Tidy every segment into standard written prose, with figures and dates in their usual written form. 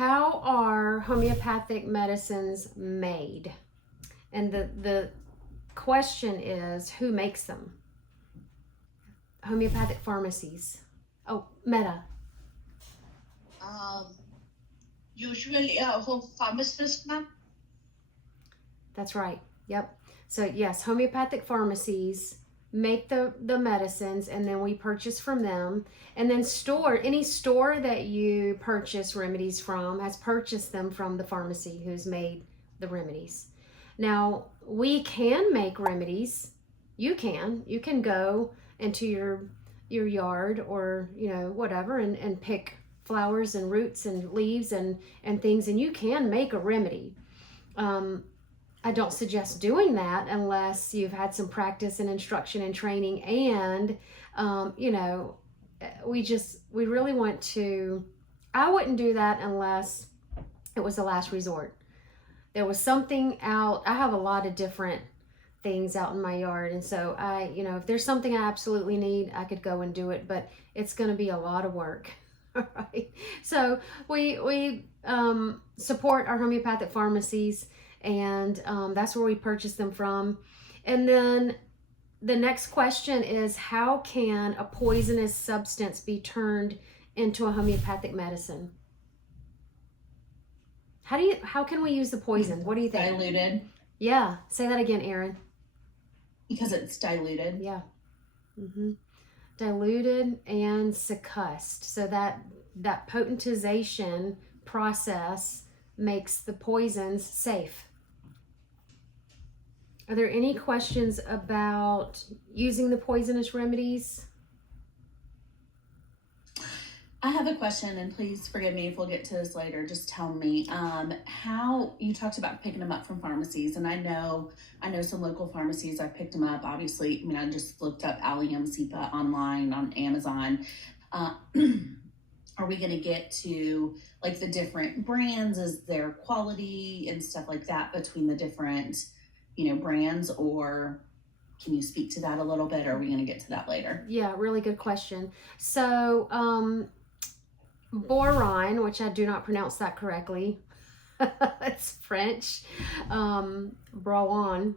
how are homeopathic medicines made? And the question is, who makes them? Homeopathic pharmacies. Oh, Meta. Um, Usually home pharmacist, ma'am. That's right. Yep. So yes, homeopathic pharmacies make the medicines, and then we purchase from them, and then any store that you purchase remedies from has purchased them from the pharmacy who's made the remedies. Now we can make remedies. You can go into your yard, or whatever, and pick flowers and roots and leaves and things, and you can make a remedy. um, I don't suggest doing that unless you've had some practice and instruction and training, and um, you know we really want to. I wouldn't do that unless it was the last resort. There was something out. I have a lot of different things out in my yard, and so if there's something I absolutely need, I could go and do it, but it's going to be a lot of work. All right. So we support our homeopathic pharmacies, and that's where we purchase them from. And then the next question is, how can a poisonous substance be turned into a homeopathic medicine? How can we use the poison? What do you think? Diluted. Yeah, say that again, Erin. Because it's diluted. Yeah. Diluted and succussed. So that potentization process makes the poisons safe. Are there any questions about using the poisonous remedies? I have a question, and please forgive me if we'll get to this later. Just tell me how you talked about picking them up from pharmacies, and I know some local pharmacies. I picked them up. Obviously, I mean, I just looked up Allium Cepa online on Amazon. Uh, are we going to get to like the different brands? Is there quality and stuff like that between the different brands, or can you speak to that a little bit, or are we going to get to that later? Yeah, really good question. So boron, which I do not pronounce that correctly. It's French. Brawn.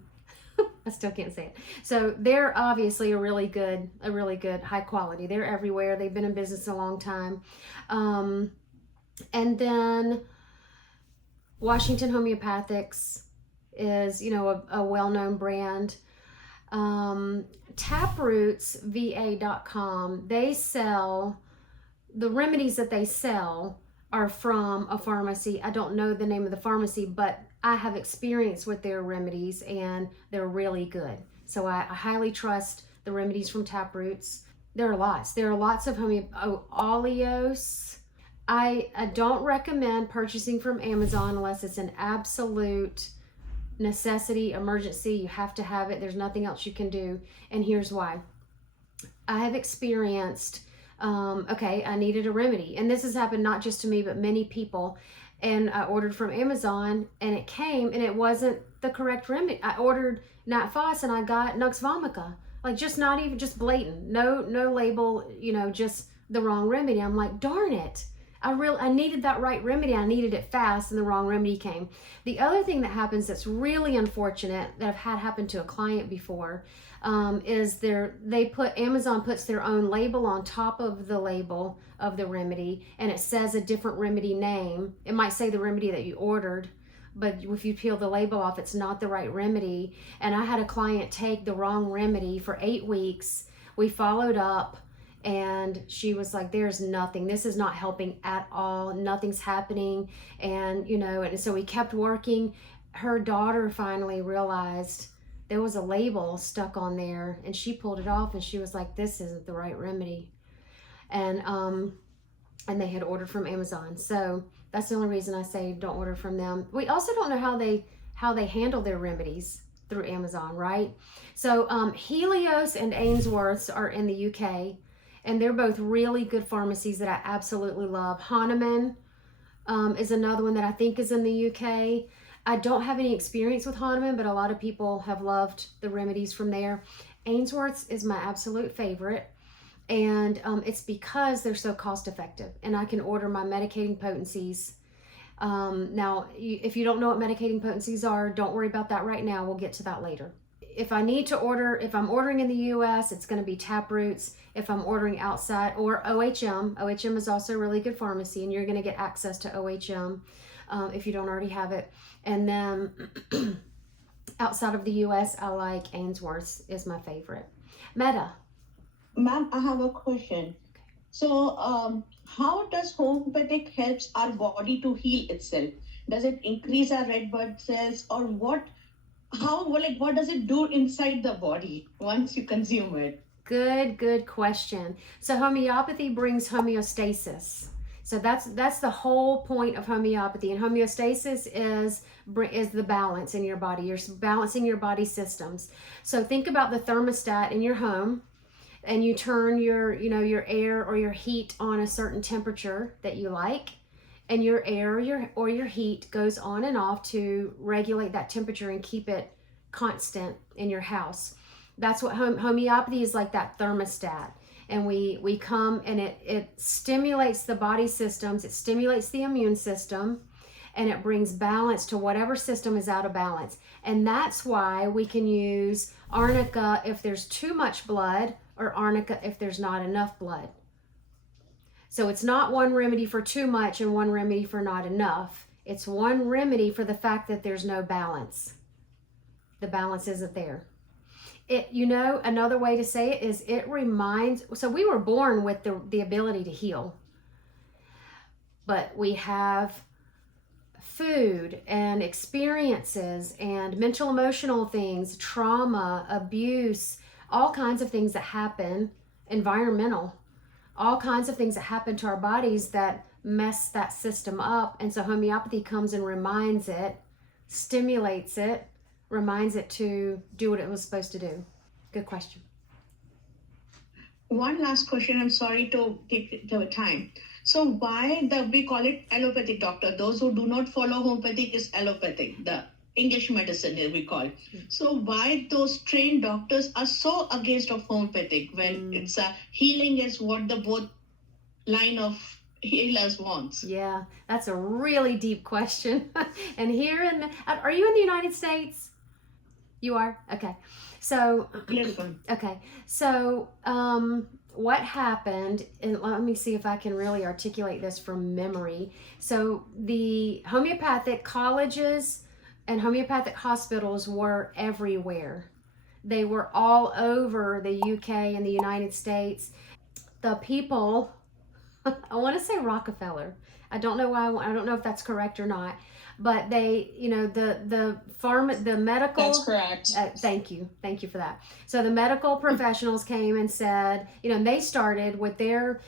I still can't say it. So they're obviously a really good high quality. They're everywhere. They've been in business a long time. And then Washington Homeopathics is, a well-known brand. Taprootsva.com, they sell the remedies that they sell are from a pharmacy. I don't know the name of the pharmacy, but I have experience with their remedies, and they're really good. So I highly trust the remedies from Taproots. There are lots. There are lots of oleos. I don't recommend purchasing from Amazon unless it's an absolute necessity, emergency. You have to have it. There's nothing else you can do. And here's why. I have experienced, I needed a remedy. And this has happened not just to me, but many people. And I ordered from Amazon, and it came, and it wasn't the correct remedy. I ordered Nat Foss, and I got Nux Vomica. Like, just blatant. No label, just the wrong remedy. I'm like, darn it. I needed that right remedy. I needed it fast, and the wrong remedy came. The other thing that happens that's really unfortunate that I've had happen to a client before is Amazon puts their own label on top of the label of the remedy, and it says a different remedy name. It might say the remedy that you ordered, but if you peel the label off, it's not the right remedy. And I had a client take the wrong remedy for 8 weeks. We followed up, and she was like, there's nothing, this is not helping at all, nothing's happening. And so we kept working. Her daughter finally realized there was a label stuck on there, and she pulled it off, and she was like, this isn't the right remedy. And they had ordered from Amazon. So that's the only reason I say don't order from them. We also don't know how they handle their remedies through Amazon, right? So Helios and Ainsworth's are in the UK, and they're both really good pharmacies that I absolutely love. Hahnemann is another one that I think is in the UK. I don't have any experience with Hahnemann, but a lot of people have loved the remedies from there. Ainsworth's is my absolute favorite, and it's because they're so cost effective, and I can order my medicating potencies, Now, if you don't know what medicating potencies are, don't worry about that right now. We'll get to that later. If I'm ordering in the US, it's going to be Taproots. If I'm ordering outside, or OHM is also a really good pharmacy, and you're going to get access to OHM if you don't already have it. And then outside of the US, I like Ainsworth's is my favorite. Meta. Ma'am, I have a question. So, how does homeopathic helps our body to heal itself? Does it increase our red blood cells, or what? How, like, what does it do inside the body once you consume it? Good question. So homeopathy brings homeostasis. So that's the whole point of homeopathy. And homeostasis is the balance in your body. You're balancing your body systems. So think about the thermostat in your home, and you turn your air or your heat on a certain temperature that you like, and your air or your heat goes on and off to regulate that temperature and keep it constant in your house. That's what homeopathy is, like that thermostat. And we come, and it stimulates the body systems, it stimulates the immune system, and it brings balance to whatever system is out of balance. And that's why we can use arnica if there's too much blood, or arnica if there's not enough blood. So it's not one remedy for too much and one remedy for not enough. It's one remedy for the fact that there's no balance. The balance isn't there. Another way to say it is it reminds, so we were born with the ability to heal, but we have food and experiences and mental emotional things, trauma, abuse, all kinds of things that happen, environmental, all kinds of things that happen to our bodies that mess that system up. And so homeopathy comes and reminds it, stimulates it, reminds it to do what it was supposed to do. Good question. One last question. I'm sorry to take the time. So, why we call it allopathic doctor? Those who do not follow homeopathic is allopathic, the English medicine we call. So, why those trained doctors are so against of homeopathic when it's healing is what the both line of healers wants? Yeah, that's a really deep question. And are you in the United States? You are? Okay. So, okay. So, what happened, and let me see if I can really articulate this from memory. So, the homeopathic colleges and homeopathic hospitals were everywhere. They were all over the UK and the United States. The people, I want to say Rockefeller. I don't know why. I don't know if that's correct or not. But they, the medical. That's correct. Thank you for that. So the medical professionals came and said, and they started with their,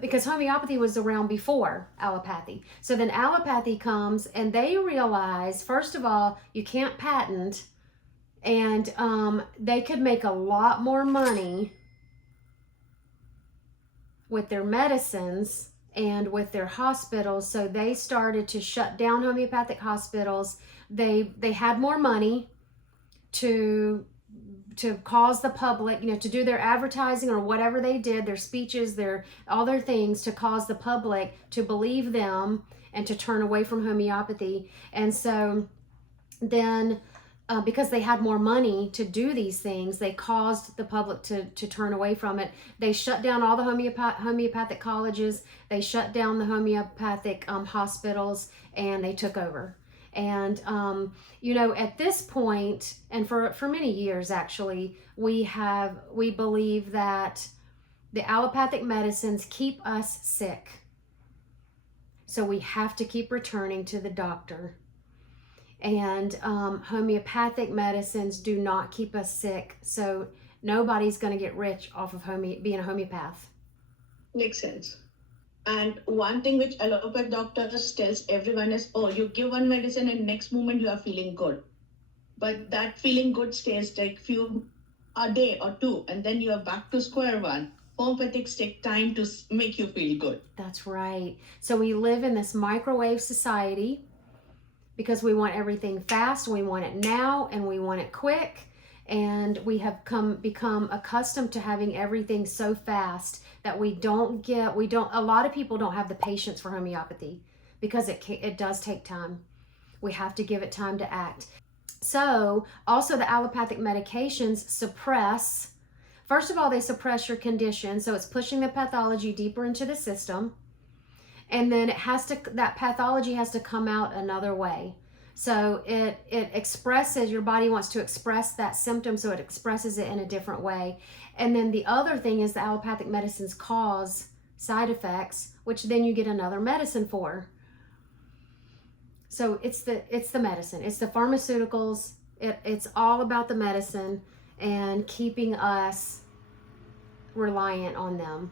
because homeopathy was around before allopathy. So then allopathy comes, and they realize, first of all, you can't patent, and they could make a lot more money with their medicines and with their hospitals. So they started to shut down homeopathic hospitals. They had more money to cause the public, to do their advertising or whatever they did, their speeches, all their things, to cause the public to believe them and to turn away from homeopathy. And so then because they had more money to do these things, they caused the public to turn away from it. They shut down all the homeopathic colleges. They shut down the homeopathic hospitals, and they took over. And, at this point, and for many years, actually, we believe that the allopathic medicines keep us sick. So we have to keep returning to the doctor. And homeopathic medicines do not keep us sick. So nobody's going to get rich off of being a homeopath. Makes sense. And one thing which allopathic doctors tells everyone is, oh, you give one medicine and next moment you are feeling good. But that feeling good stays like a day or two, and then you are back to square one. Homeopathics take time to make you feel good. That's right. So we live in this microwave society because we want everything fast, we want it now, and we want it quick. And we have become accustomed to having everything so fast that a lot of people don't have the patience for homeopathy. because it does take time. We have to give it time to act. So also the allopathic medications suppress, first of all, they suppress your condition. So it's pushing the pathology deeper into the system. And then that pathology has to come out another way. So it expresses, your body wants to express that symptom, so it expresses it in a different way. And then the other thing is the allopathic medicines cause side effects, which then you get another medicine for. So it's the medicine, it's the pharmaceuticals, it's all about the medicine and keeping us reliant on them.